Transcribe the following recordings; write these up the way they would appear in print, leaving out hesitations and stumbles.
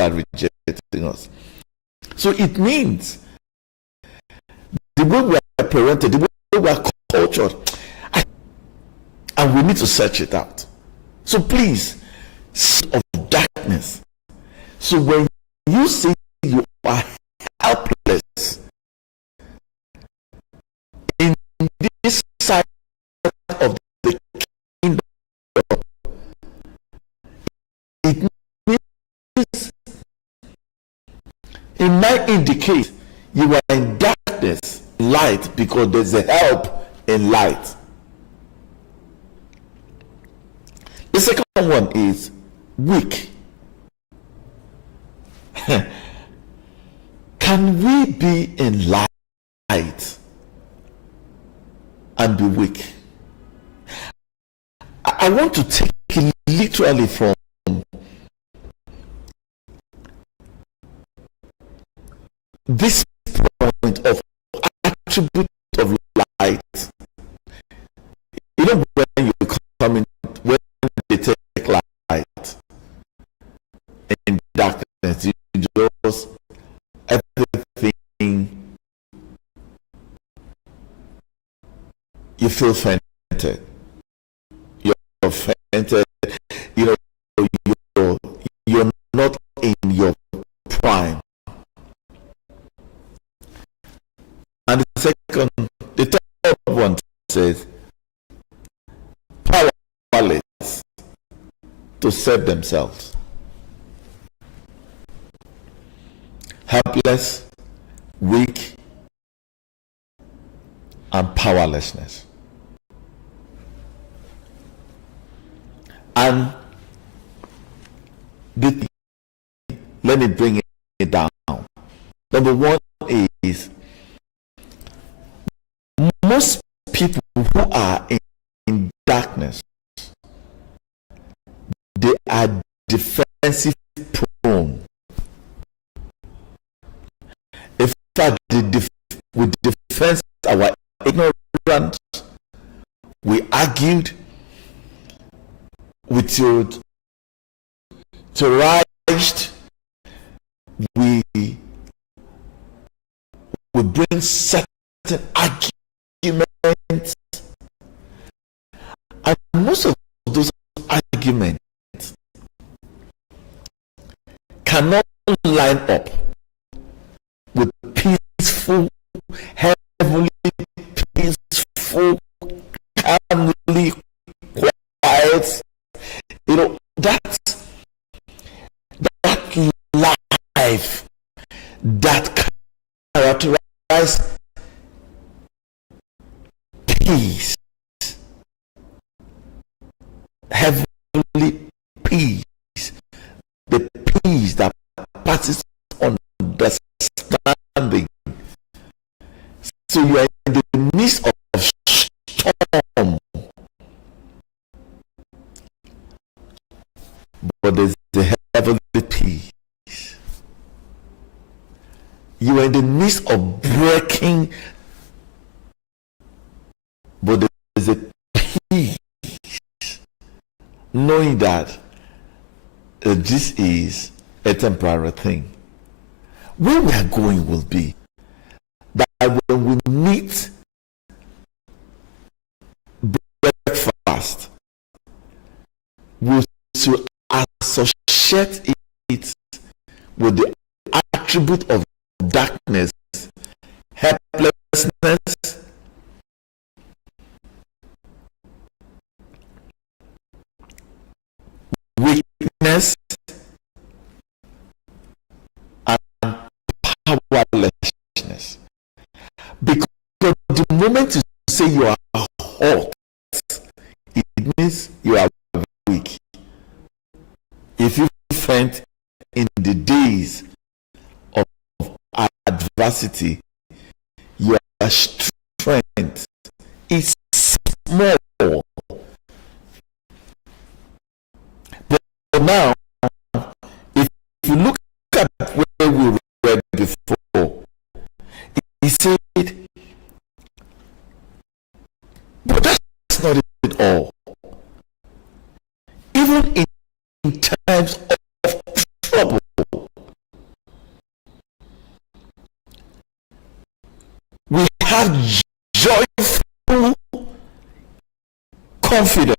are rejecting us. So it means the way we are parented, the way we are cultured, and we need to search it out. So please, of darkness. So when you say you are helpless in this side of the kingdom, it means it might indicate you are in darkness, light, because there's a help in light. The second one is weak. Can we be in light and be weak? I want to take it literally from this point of attribute of light. You know, when you come in, when they take light in darkness, you just everything, you feel fainted. You're fainted. You know, you're not in your prime. And the third one says, powerless to save themselves. Helpless, weak, and powerlessness. And let me bring it down. Number one is, most people who are in darkness, they are defensive prone. In fact, we defend our ignorance, we argued, we terrorized, we bring certain arguments, and most of those arguments cannot line up with peaceful, heavenly, peaceful, calmly, quiet, you know, that life that characterizes peace, heavenly peace, the peace that passes understanding. So you are in the midst of storm, but there's the heavenly peace. You are in the midst of breaking, but there's a peace, knowing that this is a temporary thing. Where we are going will be that when we meet breakfast, we should associate it with the attribute of darkness, helplessness, weakness, and powerlessness. Because the moment you say you are hot, it means you are weak. If you faint in the days of adversity, your strength is small. But now, if you look at where we read before, he said, but that's not it all. Even in times of trouble, have joyful confidence.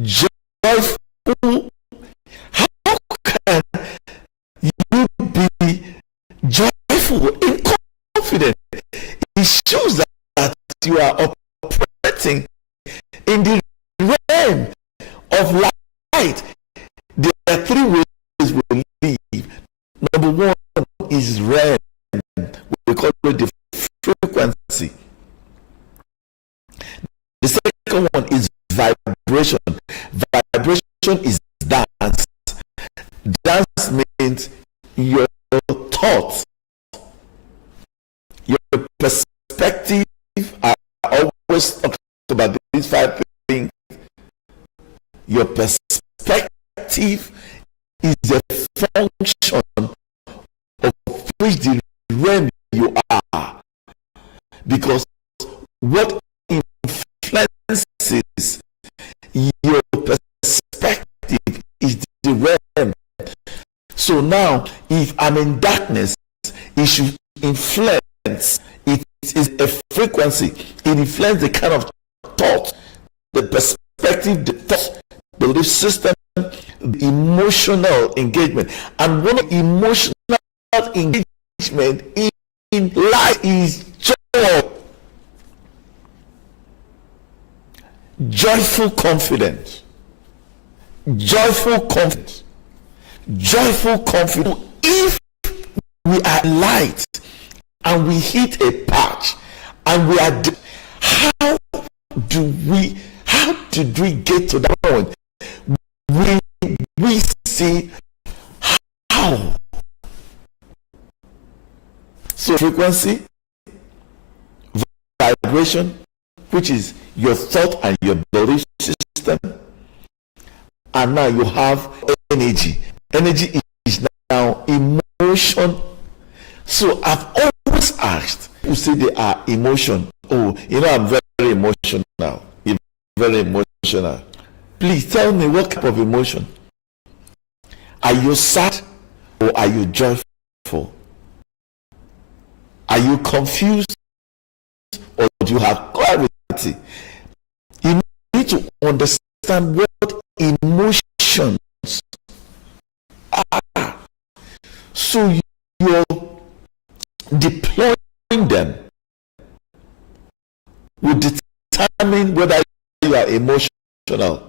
Joyful. How can you be joyful and confident? It shows that you are operating in the realm of light. There are three ways we live. Number one is realm. We call it the frequency. The second one is vibration. Vibration is dance. Dance means your thoughts, your perspective. I always talk about these five things. Your perspective is a function of which the realm you are, because what influences your perspective is the realm. So now, if I'm in darkness, it should influence. It is a frequency. It influences the kind of thought, the perspective, the thought, belief system, the emotional engagement. And one emotional engagement in life is joy. Joyful confidence. Joyful confidence. Joyful confidence. If we are light and we hit a patch and we are how did we get to that point? We see how. So frequency, vibration, which is your thought and your belief system, and now you have energy. Energy is now emotion. So I've always asked, you say they are emotion. Oh, I'm very emotional. You're very emotional. Please tell me, what type of emotion? Are you sad or are you joyful? Are you confused or do you have clarity? You need to understand what emotions are. So you're deploying them will determine whether you are emotional.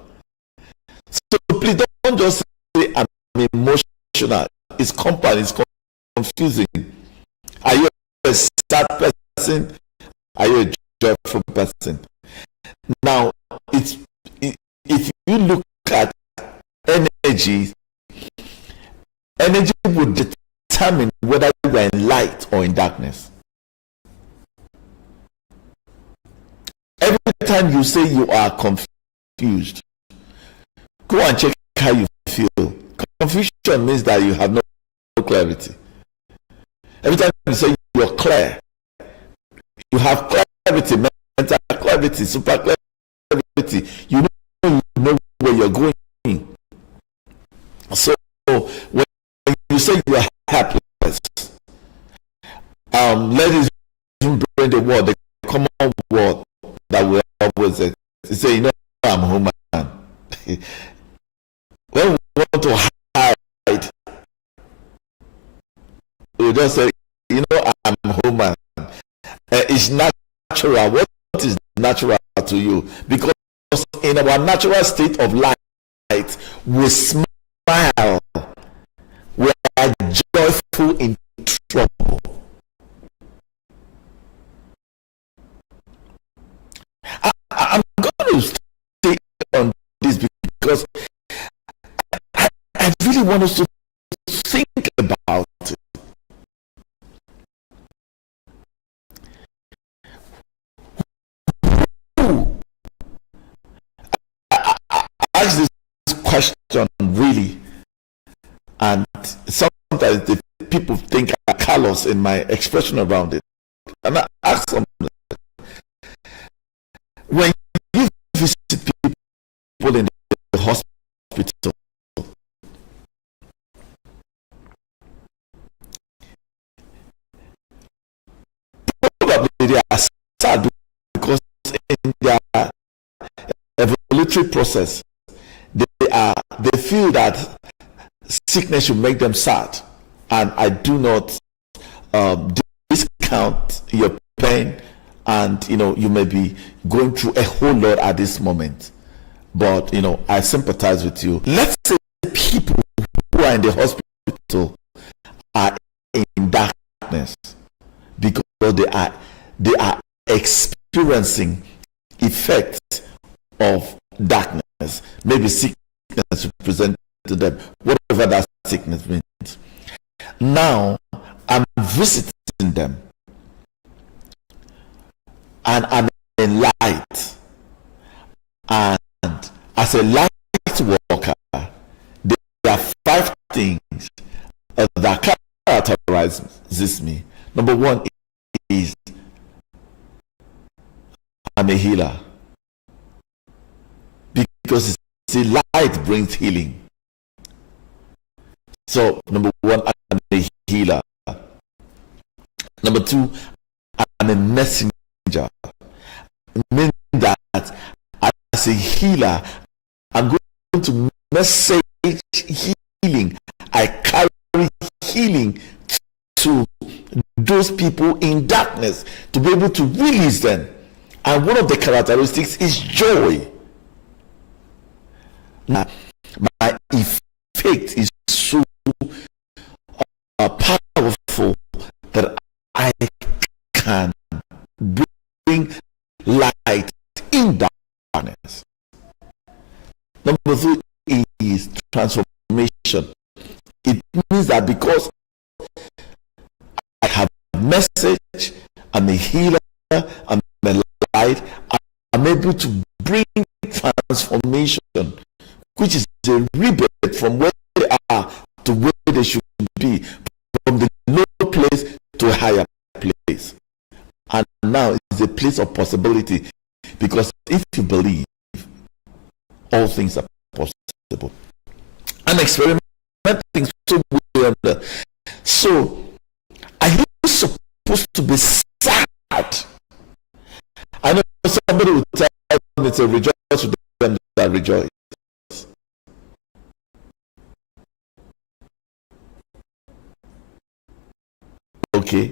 So please don't just say I'm emotional. It's compound, it's confusing. Are you a sad person? Are you a joyful person? Now, if you look at energy would determine whether you are in light or in darkness. Every time you say you are confused, go and check how you feel. Confusion means that you have no clarity. Every time you say you're clear, you have clarity, mental clarity, super clarity. You know where you're going. So when you say you are helpless, let us bring the word, the common word that we always say. You say, I'm human. When we want to hide, we just say, I'm human. It's natural. What is natural to you? Because in our natural state of light, we smile. We are joyful in trouble. I'm going to stay on this because I really want us to think about it. I ask this question really, and sometimes the people think I'm callous in my expression around it. And I ask them, when you visit people in the hospital, sad because in their evolutionary process, they feel that sickness should make them sad, and I do not discount your pain, and you may be going through a whole lot at this moment, but I sympathize with you. Let's say people who are in the hospital are in darkness because they are experiencing effects of darkness, maybe sickness represented to them, whatever that sickness means. Now I'm visiting them and I'm in light, and as a light worker, there are 5 things that characterizes me. Number 1 is I'm a healer, because light brings healing. So number 1, I'm a healer. Number 2, I'm a messenger. It means that as a healer, I'm going to message healing. I carry healing to those people in darkness to be able to release them. And one of the characteristics is joy. Now, my effect is so powerful that I can bring light in darkness. Number 3 is transformation. It means that because I have a message, I'm a healer, I'm a light, I'm able to bring transformation, which is a rebirth from where they are to where they should be, from the low place to a higher place. And now it's a place of possibility, because if you believe, all things are possible. I'm experimenting so well. So are you supposed to be sad? I know somebody will tell me to rejoice with them that rejoice. Okay.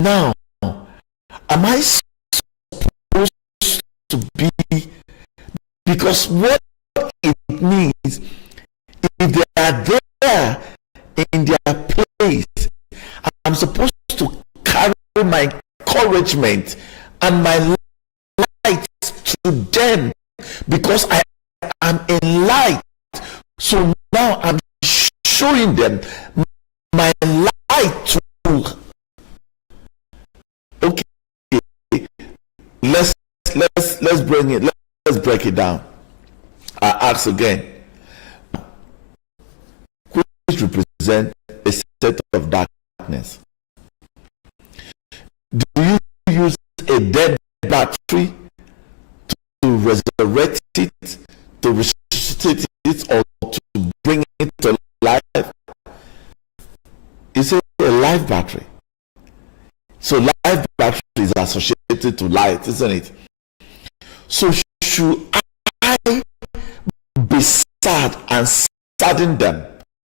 Now, am I supposed to be? Because what it means, if they are there in their place, I'm supposed to carry my encouragement and my light to them, because I am in light. So now I'm showing them my light to. Okay, let's bring it. Let's break it down. I ask again, which represent a set of darkness? Do you use a dead battery to resurrect it, to resuscitate it, or to bring it to life? It's a live battery. So live battery is associated to light, isn't it? So should I be sad and sadden them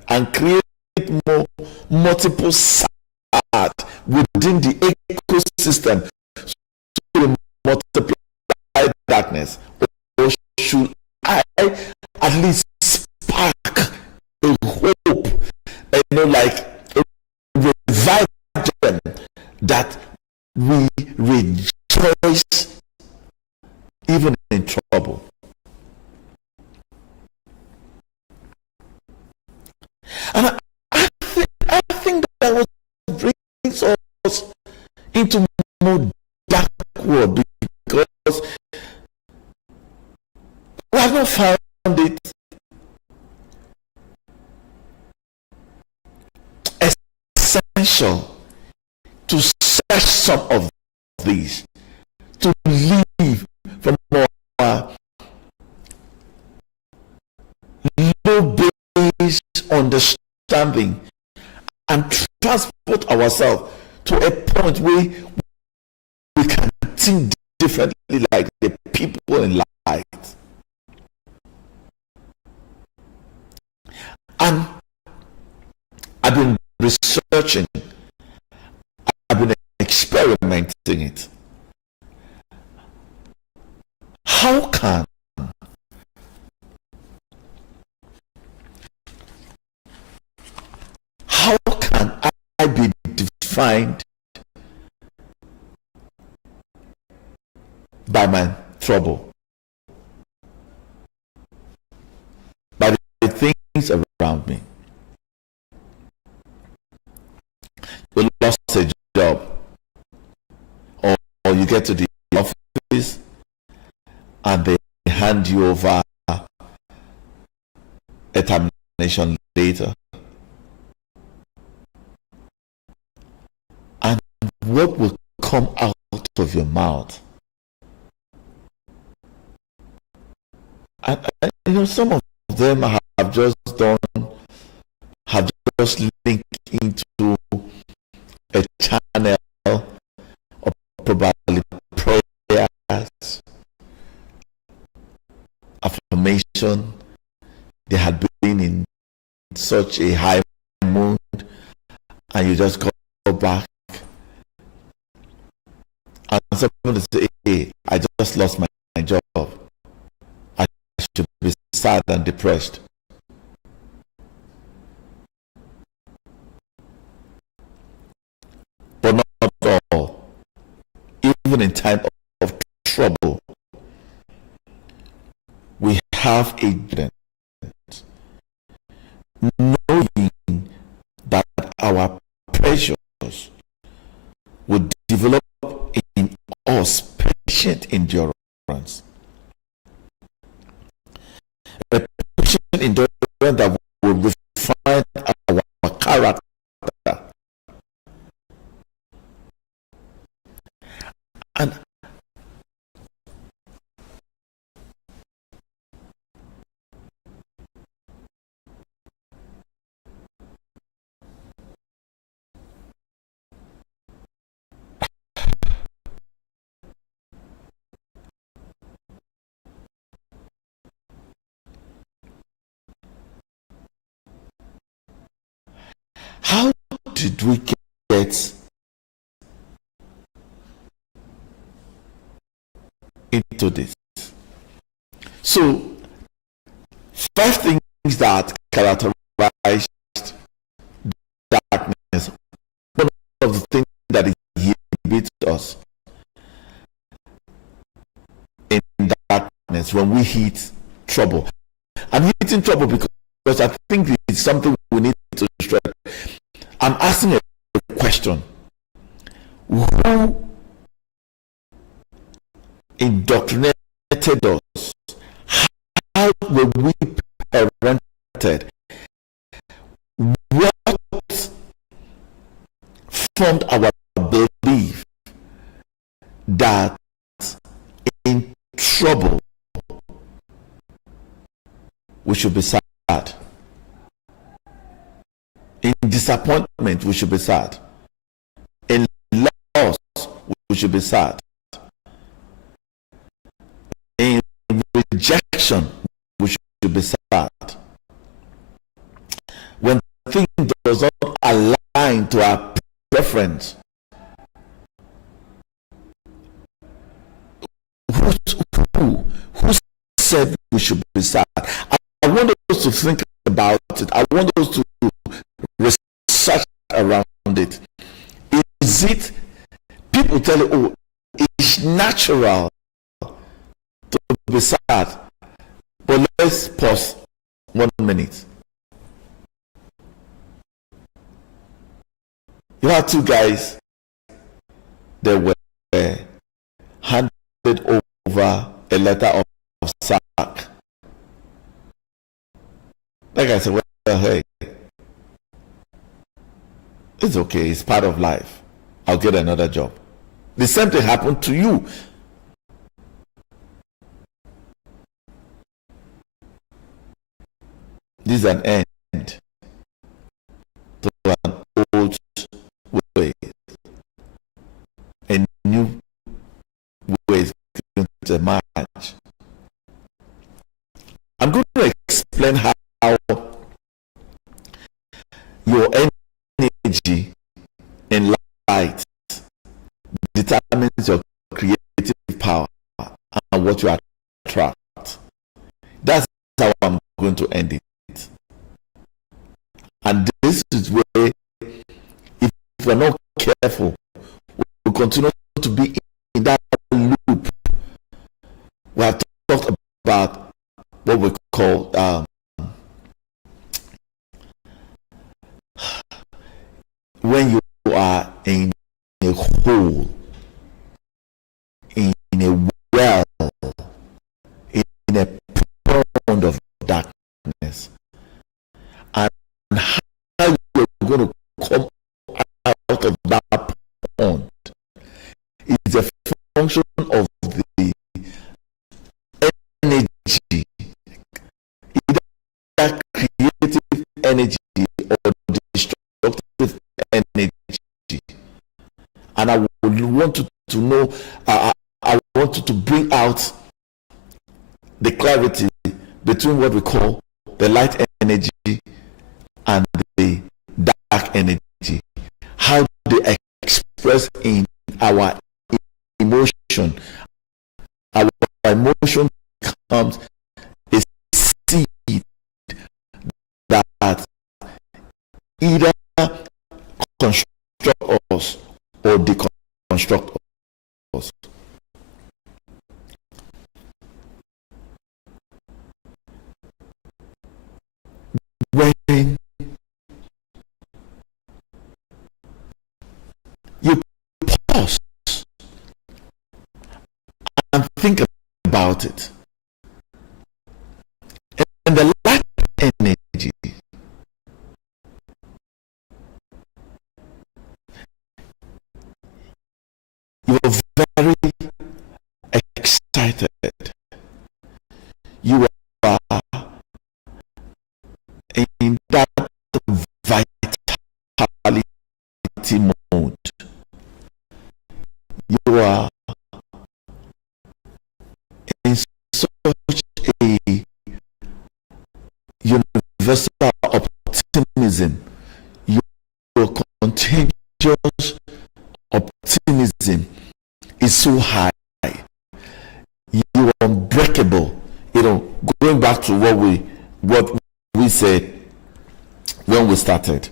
and create multiple sad within the ecosystem to multiply darkness? Or should I at least spark a hope, like revive them, that we rejoice even in trouble? And I think that what brings us into more dark world, because we have not found it essential to search some of these, to live from our low base understanding and transport ourselves to a point where we can think differently like the people in light. And I've been researching, I've been experimenting it. How can I be defined by my trouble, by the things around me? You lost a job, or you get to the office and they hand you over a termination later. And what will come out of your mouth? And some of them have just linked into a channel of probably prayers, affirmation. They had been in such a high mood, and you just go back, and somebody say, "Hey, I just lost my job. I should be sad and depressed." But not all. Even in time of trouble, we have a strength, knowing that our pressures would develop in us patient endurance. A patient endurance that will refine our character. And how did we get into this? So, 5 things that characterized darkness. One of the things that inhibits us in darkness when we hit trouble. I'm hitting trouble because I think it's something we need to stress. I'm asking a question. Who indoctrinated us? How were we parented? What formed our belief that in trouble we should be sad? In disappointment we should be sad. In loss we should be sad. In rejection we should be sad. When things does not align to our preference, who said we should be sad? I want us to think about it. I want us to research around it. Is it, people tell you, oh, it's natural to be sad, but let's pause 1 minute. You have 2 guys that were handed over a letter of sack. That guy said, well, hey, it's okay, it's part of life. I'll get another job. The same thing happened to you. This is an end to an old emerge. I'm going to explain how your energy in light determines your creative power and what you attract. That's how I'm going to end it. And this is where, if we're not careful, we'll continue to be in that loop. We have talked about what we call when you are in a hole, in a well, in a pond of darkness, and how you're going to come out of that pond is a function of the energy, either creative energy or destructive energy. And I would want you to know, I want you to bring out the clarity between what we call the light energy and the dark energy, how they express in our emotion. Our emotion becomes a seed that either construct us or deconstruct us. When you pause and think about it, and the light energy you are very excited, you are in that vitality mode, you are in such a universal optimism, your contagious optimism is so high, you are unbreakable. Going back to what we said when we started.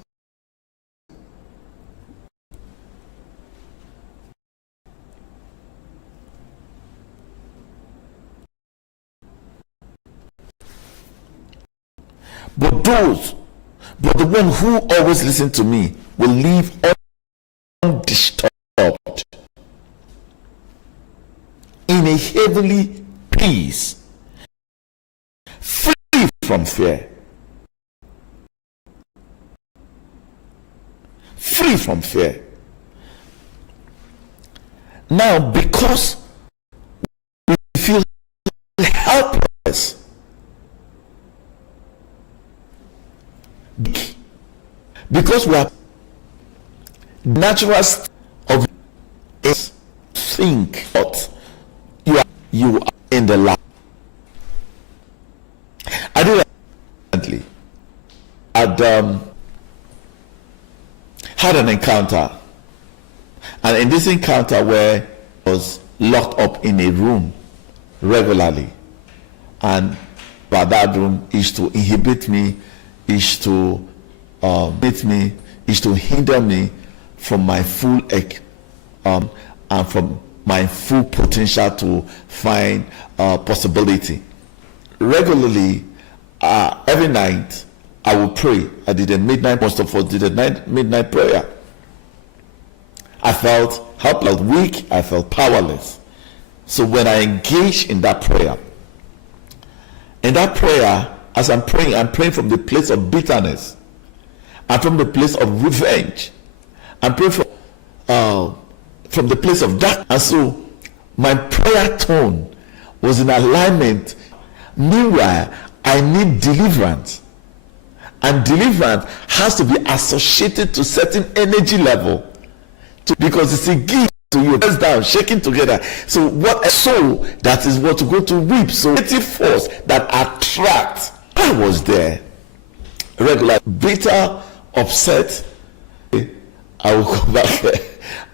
But the one who always listen to me will live undisturbed in a heavenly peace, free from fear. Free from fear. Now, because we feel helpless, because we are natural state of is think what you are in the light. I did recently had an encounter, and in this encounter where I was locked up in a room regularly, and by that room is to inhibit me, is to hinder me from my full and from my full potential to find possibility. Regularly, every night I will pray. I did a midnight, most of us did a midnight prayer. I felt helpless, weak, I felt powerless. So when I engage in that prayer, as I'm praying from the place of bitterness and from the place of revenge. I'm praying from the place of darkness. And so my prayer tone was in alignment. Meanwhile, I need deliverance. And deliverance has to be associated to certain energy level, because it's a gift to you, pressed down, shaking together. So what I sow, that is what you go to reap. So negative force that attracts. I was there, regular, bitter, upset. I will go back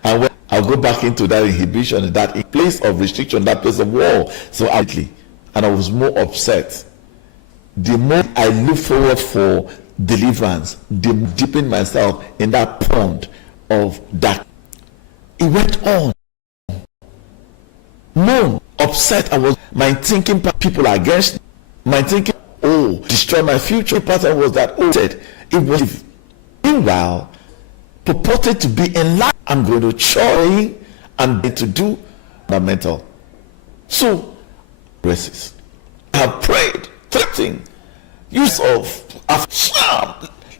and I'll go back into that inhibition, that place of restriction, that place of war. So and I was more upset. The more I look forward for deliverance, the deepen myself in that pond of dark. It went on. More upset I was. My thinking, people are against me. My thinking, oh, destroy my future. Pattern was that, oh, it was. Meanwhile, purported to be enlightened. I'm going to try and to do fundamental. So, races. I have prayed, threatening, use of charm,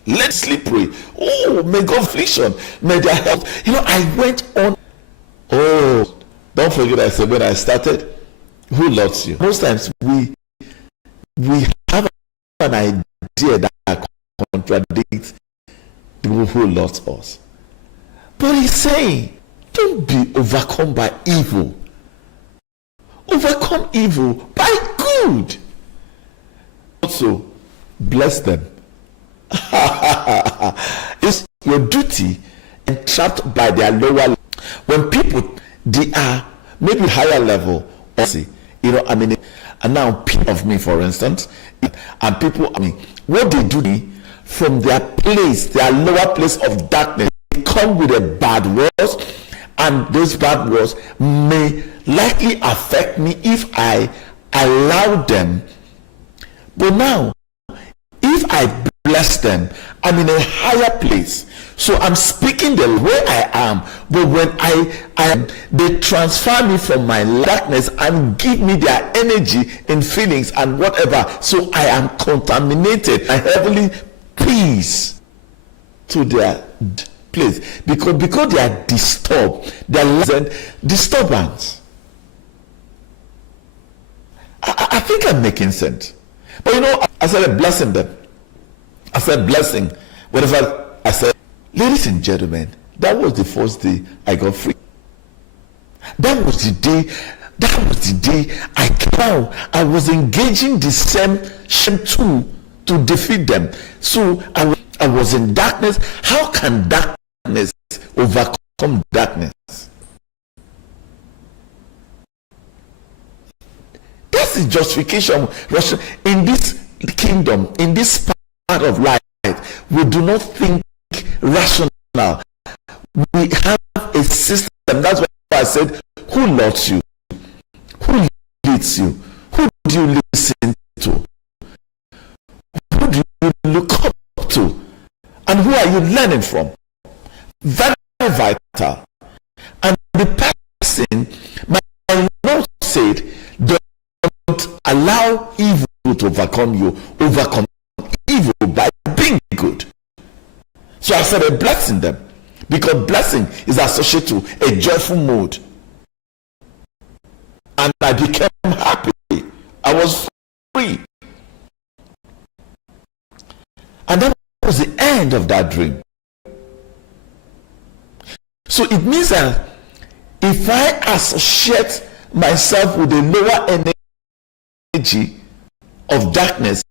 let slippery. Oh, may God affliction, may their health. I went on. Oh, don't forget I said when I started, who loves you? Most times we have an idea that contradicts the people who loves us. But he's saying, don't be overcome by evil. Overcome evil by good. Also, bless them. It's your duty entrapped by their lower level. When people, they are maybe higher level, and now people of me, for instance, and people, what they do from their place, their lower place of darkness, they come with a bad words, and those bad words may likely affect me if I allow them. But now, if I bless them, I'm in a higher place. So I'm speaking the way I am. But when they transfer me from my darkness and give me their energy and feelings and whatever. So I am contaminated. My heavenly peace to their place. Because they are disturbed. They are disturbance. I think I'm making sense. But I started blessing them. I said blessing. Whatever I said, ladies and gentlemen, that was the first day I got free. That was the day I came out. I was engaging the same shame tool to defeat them. So I was in darkness. How can darkness overcome darkness? That's the justification. In this kingdom, in this part of life, we do not think rational. We have a system. That's why I said, who loves you? Who leads you? Who do you listen to? Who do you look up to? And who are you learning from? Very vital. And the person, my Lord said, don't allow evil to overcome you. Overcome evil by being good. So I started blessing them, because blessing is associated to a joyful mood. And I became happy. I was free. And that was the end of that dream. So it means that if I associate myself with a lower energy of darkness,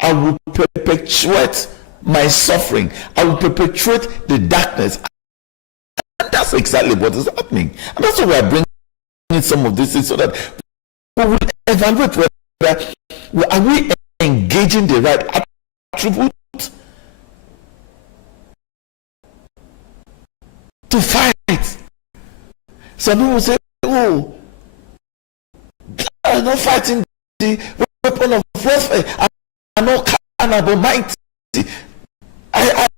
I will perpetuate my suffering. I will perpetuate the darkness. And that's exactly what is happening. And that's why we are bringing some of this, so that we will evaluate whether are we engaging the right attribute to fight. Some people say, oh, I'm not fighting the weapon of warfare. I'm not carnal but mighty. I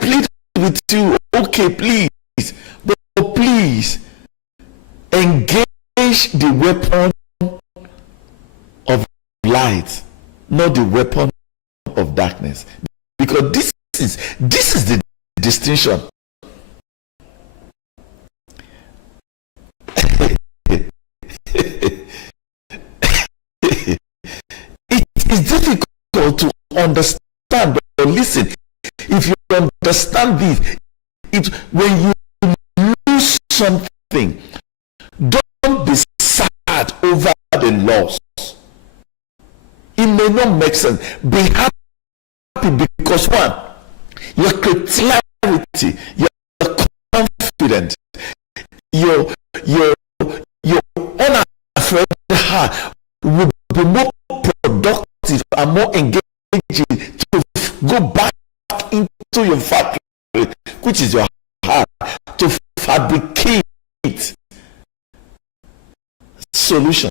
plead with you, okay, please, but please engage the weapon of light, not the weapon of darkness, because this is the distinction. It is difficult to understand, but listen, if you understand this, when you lose something thing. Don't be sad over the loss. It may not make sense. Be happy because one, your clarity, your confidence, your unafraid heart will be more productive and more engaging to go back into your factory, which is your heart, to fabricate solution.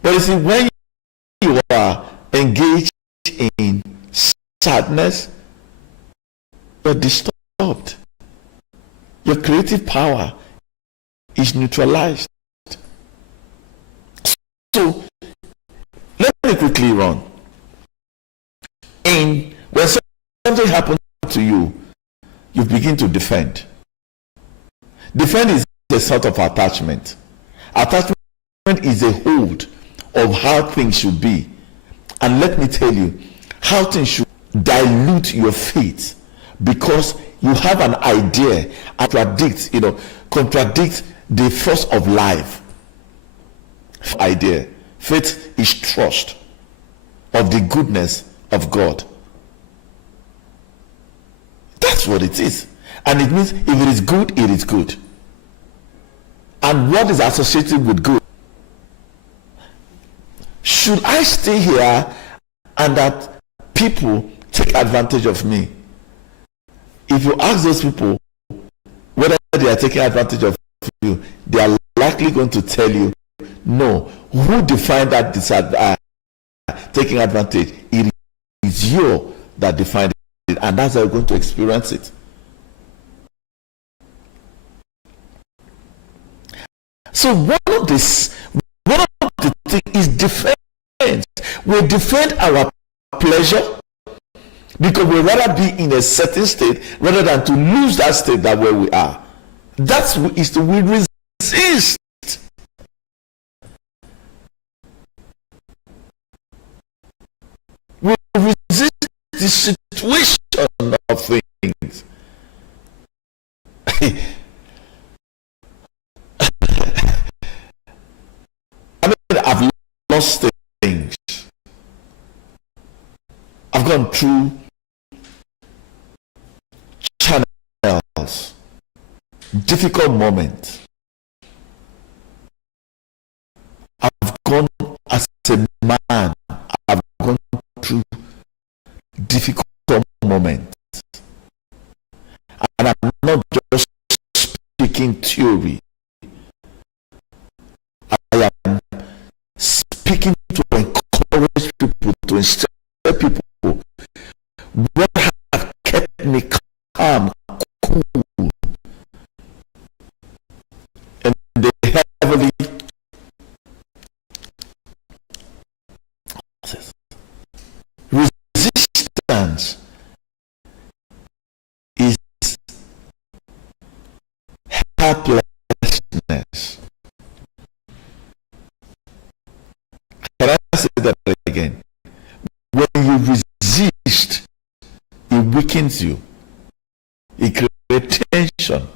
But you see, when you are engaged in sadness, you're disturbed. Your creative power is neutralized. So let me quickly run. And when something happens to you, you begin to defend. Defend is a sort of attachment. Attachment is a hold of how things should be. And let me tell you, how things should dilute your faith, because you have an idea and contradict the force of life. Idea. Faith is trust of the goodness of God. That's what it is. And it means if it is good, it is good. And what is associated with good? Should I stay here and that people take advantage of me? If you ask those people whether they are taking advantage of you, they are likely going to tell you, no. Who defined that taking advantage? It is you that defined it, and that's how you're going to experience it. So one of the things is defense. We defend our pleasure because we'd rather be in a certain state rather than to lose that state that where we are. That's is we resist. We resist the situation of things. I've lost things. I've gone through channels, difficult moments. I've gone as a man. I've gone through difficult moments. And I'm not just speaking theory. I am speaking to encourage people, to inspire people. What have kept me calm, cool, and the heavily resistance is helplessness. Can I say that again? When you resist, it weakens you. It creates tension.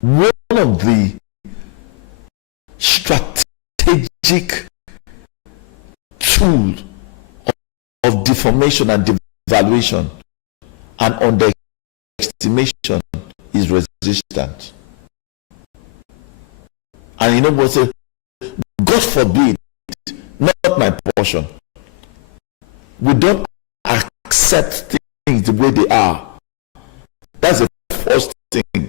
One of the strategic tools of deformation and devaluation and underestimation is resistance. And you know what? God forbid, not my portion. We don't accept things the way they are. That's the first thing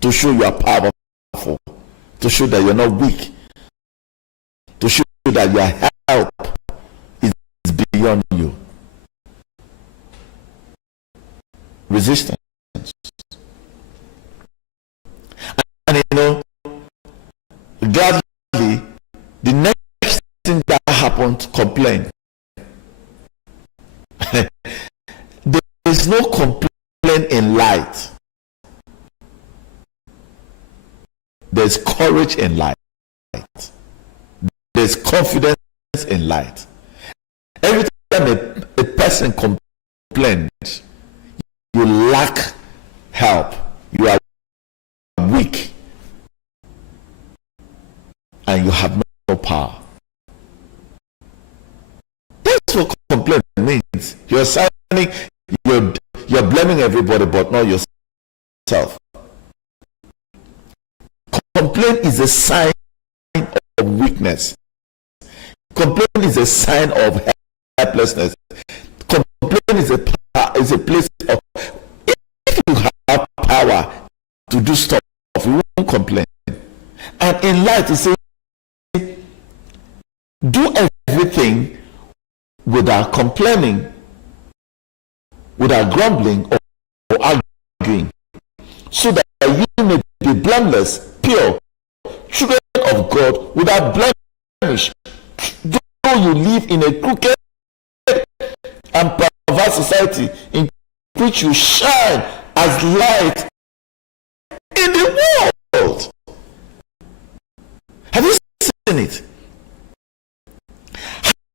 to show you are powerful, to show that you're not weak, to show that your help is beyond you. Resistance. And gladly, the next thing that happened, complain. There is no complaint in light. There's courage in light. There's confidence in light. Every time a person complains, you lack help, you are weak, and you have no power. That's what complaint means. You're signing, you're blaming everybody but not yourself. Complaint is a sign of weakness. Complaint is a sign of helplessness. Complaint is a place of, if you have power to do stuff, you won't complain. And in life, it says, do everything without complaining, without grumbling or arguing, so that you may be blameless, pure, children of God, without blemish. Though you live in a crooked and perverse society in which you shine as light in the world. Have you seen it?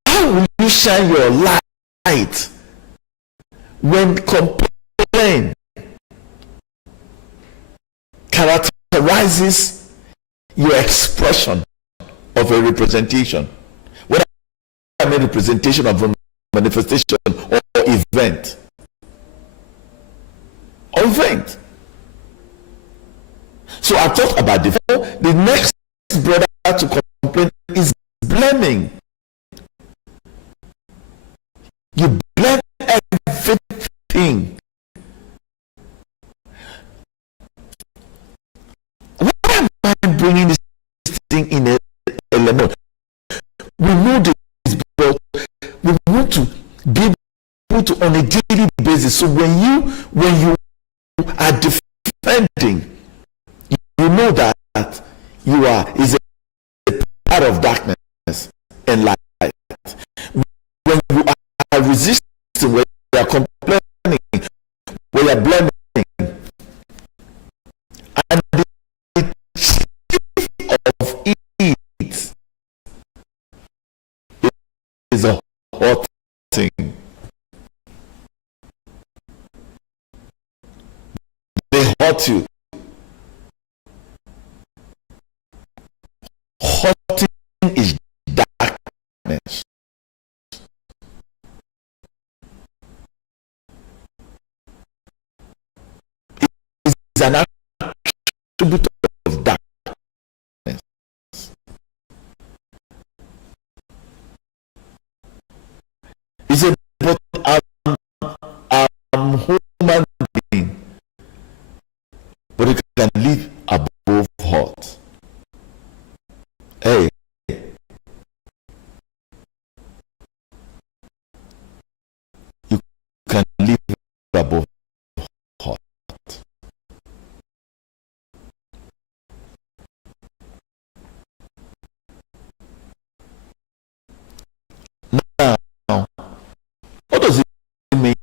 How will you shine your light when complaint characterizes your expression of a representation? Whether I mean representation of a manifestation or event. So I talked about the next brother to complain is blaming. You blame everything. Why am I bringing this thing in a element? We know this, but we want to be able to on a daily basis. So when you are defending, you know that you is a part of darkness and light. When you are resisting, when you are complaining, when you are blaming, and the chief of it is a hot thing. They hurt you. Hurting is darkness. It is an attribute of darkness. He said, but I'm human being, but you can live above hurt. Hey, you can live above hurt. Now, what does it mean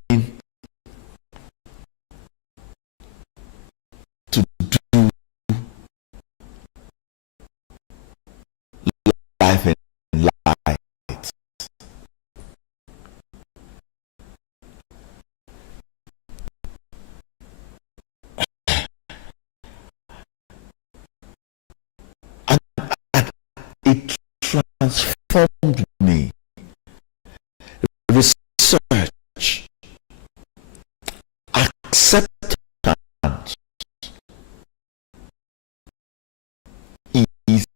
to do life in light? And it transformed me. Research, acceptance is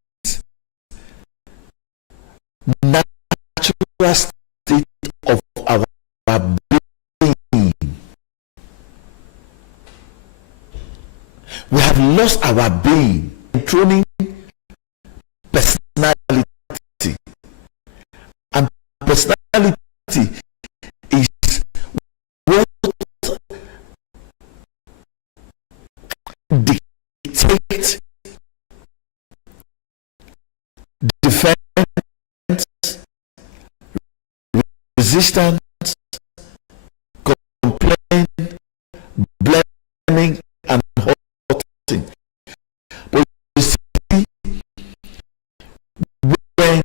natural state of our being. We have lost our being, controlling personality, and personality is what dictates defense, resistance, complaint, blaming, and hurting. But you see, when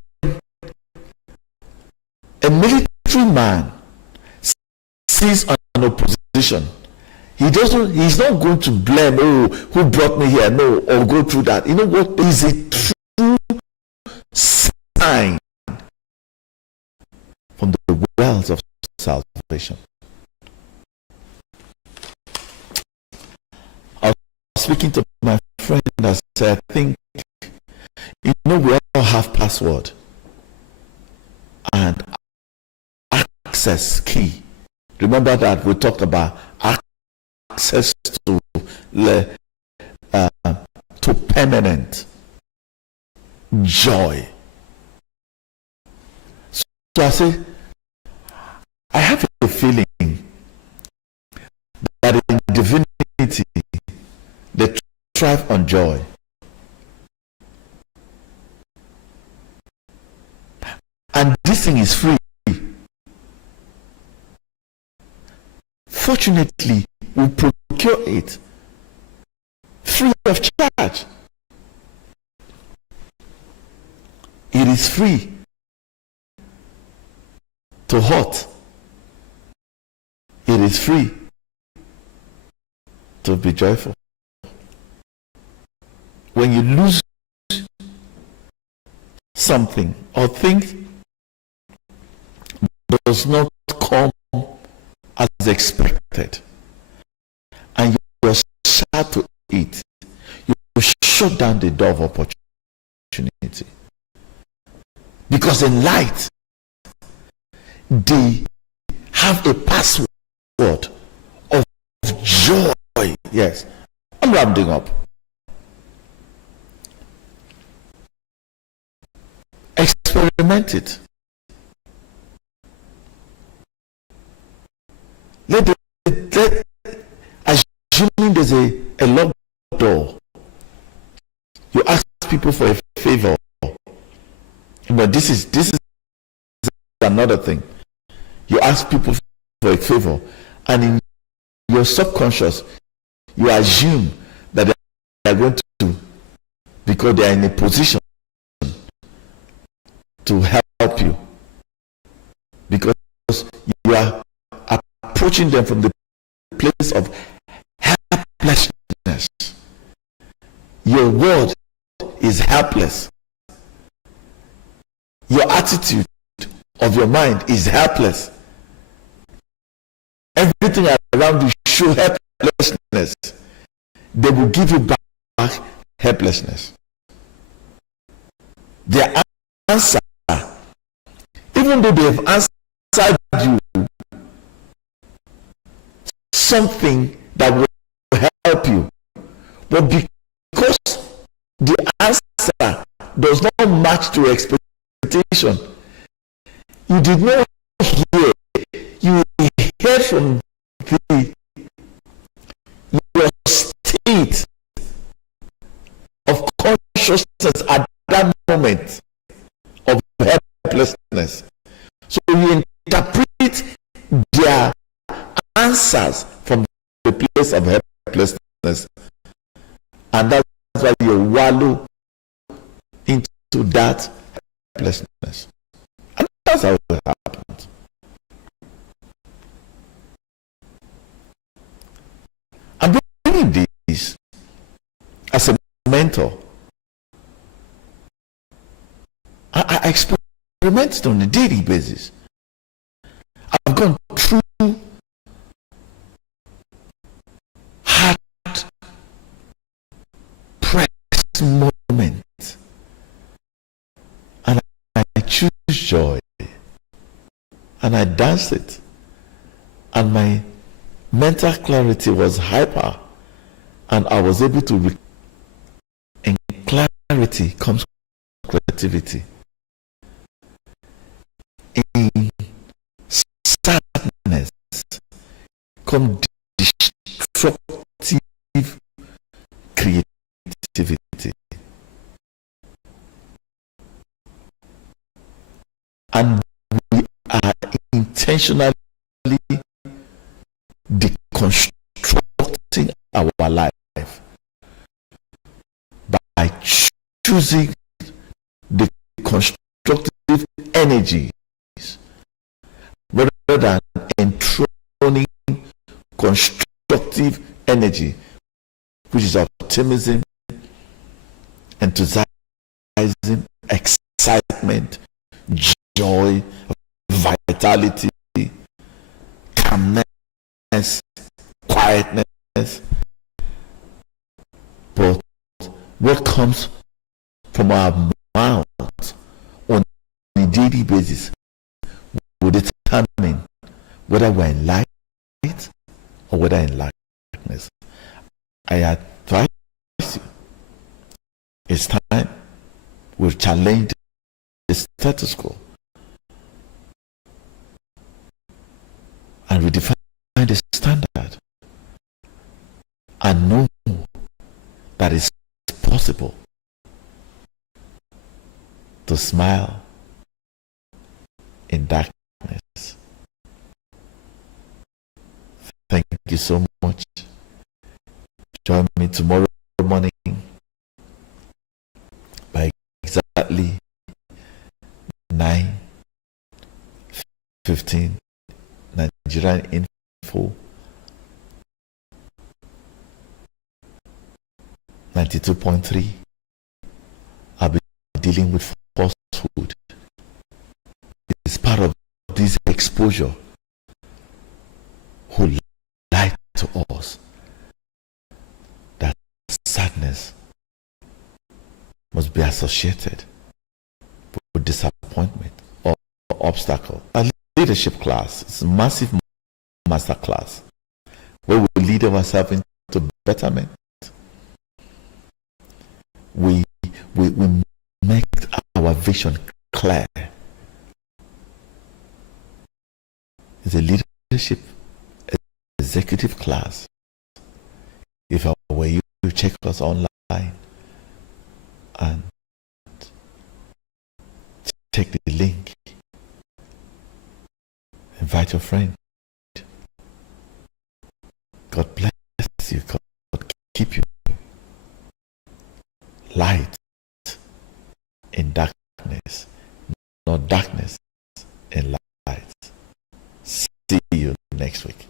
a military man sees an opposition, He's not going to blame, oh, who brought me here, no, or go through that. You know what is a true sign from the wells of salvation? I was speaking to my friend that said, I think, you know, we all have password and access key. Remember that we talked about access to permanent joy. So I say, I have a feeling that in divinity they thrive on joy. And this thing is free. Fortunately, we procure it free of charge. It is free to hurt. It is free to be joyful. When you lose something or things does not come as expected, and you are sad to it, you shut down the door of opportunity. Because in light, they have a password of joy. Yes, I'm rounding up. Experiment it. Assuming there's a locked door, you ask people for a favor. But this is another thing. You ask people for a favor, and in your subconscious, you assume that they are going to, because they are in a position to help you, because you are approaching them from the place of helplessness. Your word is helpless. Your attitude of your mind is helpless. Everything around you show helplessness. They will give you back helplessness. Their answer, even though they have answered you something that will help you, but because the answer does not match to expectation, you did not hear. You heard from your state of consciousness at that moment of helplessness. So you interpret their answers from the place of helplessness, and that's why you wallow into that helplessness. And that's how it happens. I'm bringing this as a mentor. I experiment it on a daily basis. I've gone through hard pressed moments, and I choose joy, and I danced it, and my mental clarity was hyper, and I was able to and clarity comes creativity. In sadness come destructive creativity. And we are intentionally deconstructing our life by choosing the constructive energies rather than enthroning constructive positive energy, which is optimism, enthusiasm, excitement, joy, vitality, calmness, quietness. But what comes from our mouth on a daily basis will determine whether we're in light or whether in darkness. I advise you, it's time we challenge the status quo and we define the standard and know that it's possible to smile in darkness. Thank you so much. Join me tomorrow morning by exactly 9:15 Nigerian Info 92.3. I'll be dealing with falsehood. It's part of this exposure who lie to us that sadness must be associated with disappointment or obstacle. A leadership class is a massive master class where we lead ourselves into betterment. We make our vision clear. It's a leadership executive class. If I were you, check us online and check the link. Invite your friend. God bless you. God keep you. Light in darkness, not darkness in light. See you next week.